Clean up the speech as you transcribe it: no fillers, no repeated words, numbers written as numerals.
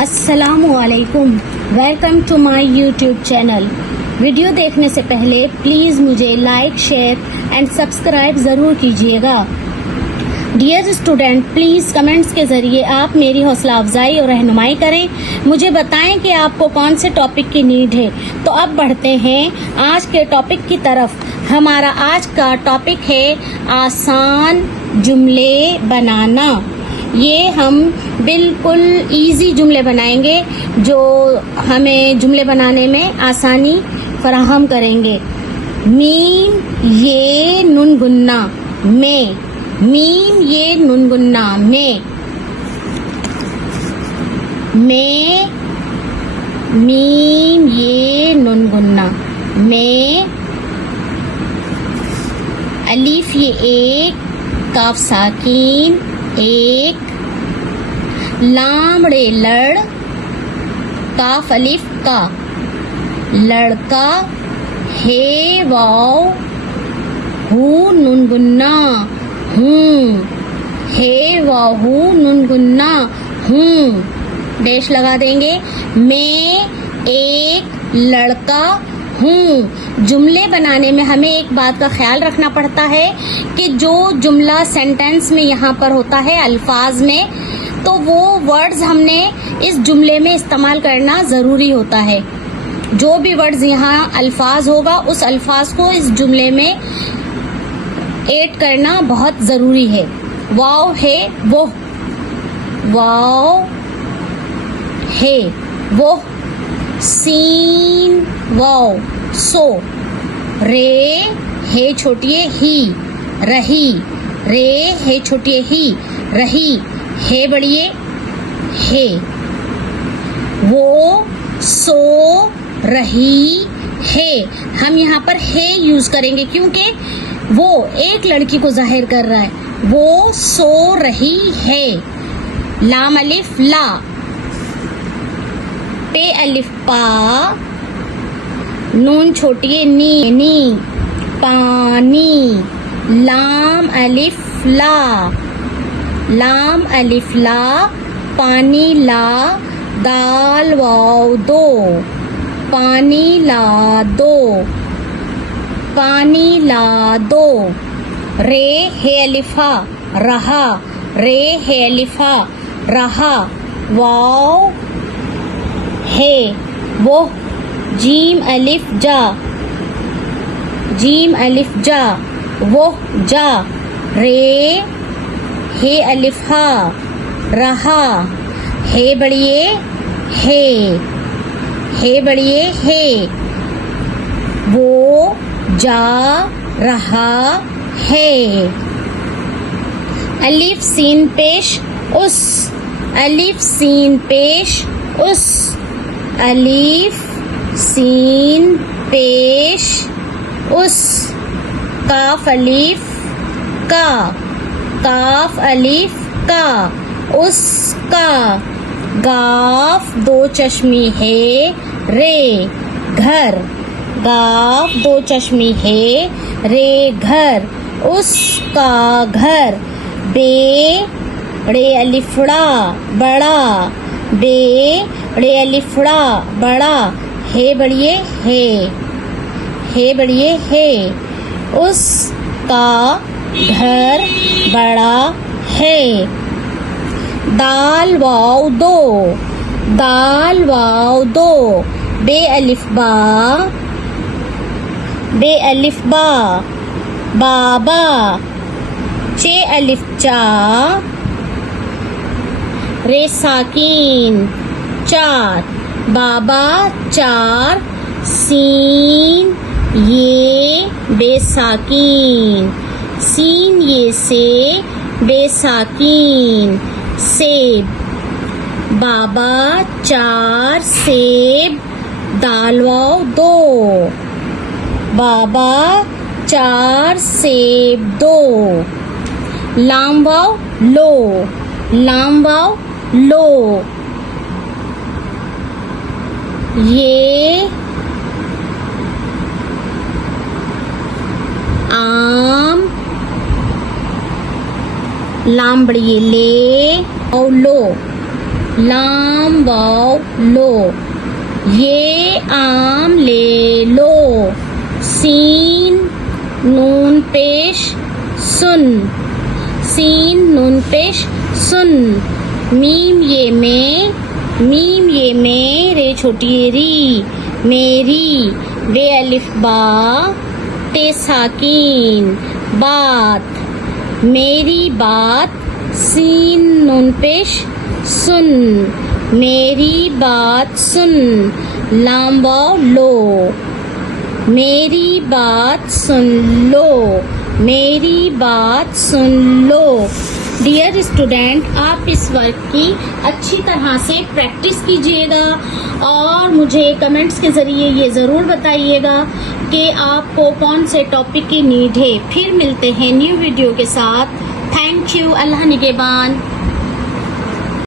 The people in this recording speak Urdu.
السلام علیکم، welcome to my YouTube channel. Video دیکھنے سے پہلے پلیز مجھے لائک، شیئر اینڈ سبسکرائب ضرور کیجیے گا۔ ڈیئر اسٹوڈینٹ، پلیز کمنٹس کے ذریعے آپ میری حوصلہ افزائی اور رہنمائی کریں، مجھے بتائیں کہ آپ کو کون سے ٹاپک کی نیڈ ہے۔ تو اب بڑھتے ہیں آج کے ٹاپک کی طرف۔ ہمارا آج کا ٹاپک ہے آسان جملے بنانا۔ یہ ہم بالکل ایزی جملے بنائیں گے جو ہمیں جملے بنانے میں آسانی فراہم کریں گے۔ میم یہ نون گنا میں، میم یہ نون گنا میں میم یہ نون گنا میں، الف یہ ایک، کاف ساکین ایک، لام ڑے لڑ، کاف الف کا لڑکا، ہے واو ہو نون گنا ہوں، ہے واو ہو نون گنا ہوں، ڈیش لگا دیں گے۔ میں ایک لڑکا ہوں۔ جملے بنانے میں ہمیں ایک بات کا خیال رکھنا پڑتا ہے کہ جو جملہ سینٹینس میں یہاں پر ہوتا ہے الفاظ میں، تو وہ ورڈز ہم نے اس جملے میں استعمال کرنا ضروری ہوتا ہے۔ جو بھی ورڈز یہاں الفاظ ہوگا اس الفاظ کو اس جملے میں ایڈ کرنا بہت ضروری ہے۔ واو ہے وہ، واو ہے وہ، سین واو سو، رے ہے چھوٹی ہی رہی، رے ہے چھوٹی ہی رہی، ہے بڑی ہے، وہ سو رہی ہے۔ ہم یہاں پر ہے یوز کریں گے کیونکہ وہ ایک لڑکی کو ظاہر کر رہا ہے، وہ سو رہی ہے۔ لام الف لا، پے الف پا، نون چھوٹی نی، پانی، لام الف لا، لام الف لا، پانی لا، دال واو دو، پانی لا دو، پانی لا دو، رے ہے الفا رہا، رے ہے الفا رہا، واو ہے وہ، جیم الف جا، جیم الف جا وہ جا، رے ہے الف ہا رہا، ہے بڑی ہے بڑی ہے، وہ جا رہا ہے۔ الف سین پیش اس، الف سین پیش اس، الف سین پیش اس، کاف الف کا، کاف الف کا، اس کا، گاف دو چشمی ہے رے گھر، گاف دو چشمی ہے رے گھر، اس کا گھر، بے ڑے الفڑا بڑا، بے ڑے الفڑا بڑا، ہے بڑی ہے بڑی ہے، اس کا گھر بڑا ہے۔ دال واو دو، دال واو دو، بے الف با، بے الف با، بابا، چے الف چا، رے ساکین چار، بابا چار، سین یہ بے ساکین، سین یہ سے بے ساکین، سیب، بابا چار سیب، دال واو دو، بابا چار سیب دو، لام واو لو، لام واو لو، یہ آم، لام بڑی لے او لو، لام واو لو، یہ آم لے لو، سین نون پیش سن، سین نون پیش سن، میم یہ میں، رے چھوٹی ری، میری، رے الف با، تے ساکین، بات، میری بات، سین نون پیش سن، میری بات سن، لام واو لو، میری بات سن لو، میری بات سن لو۔ ڈیئر اسٹوڈینٹ، آپ اس ورک کی اچھی طرح سے پریکٹس کیجیے گا اور مجھے کمنٹس کے ذریعے یہ ضرور بتائیے گا کہ آپ کو کون سے ٹاپک کی نیڈ ہے۔ پھر ملتے ہیں نیو ویڈیو کے ساتھ۔ تھینک یو، اللہ نگہبان۔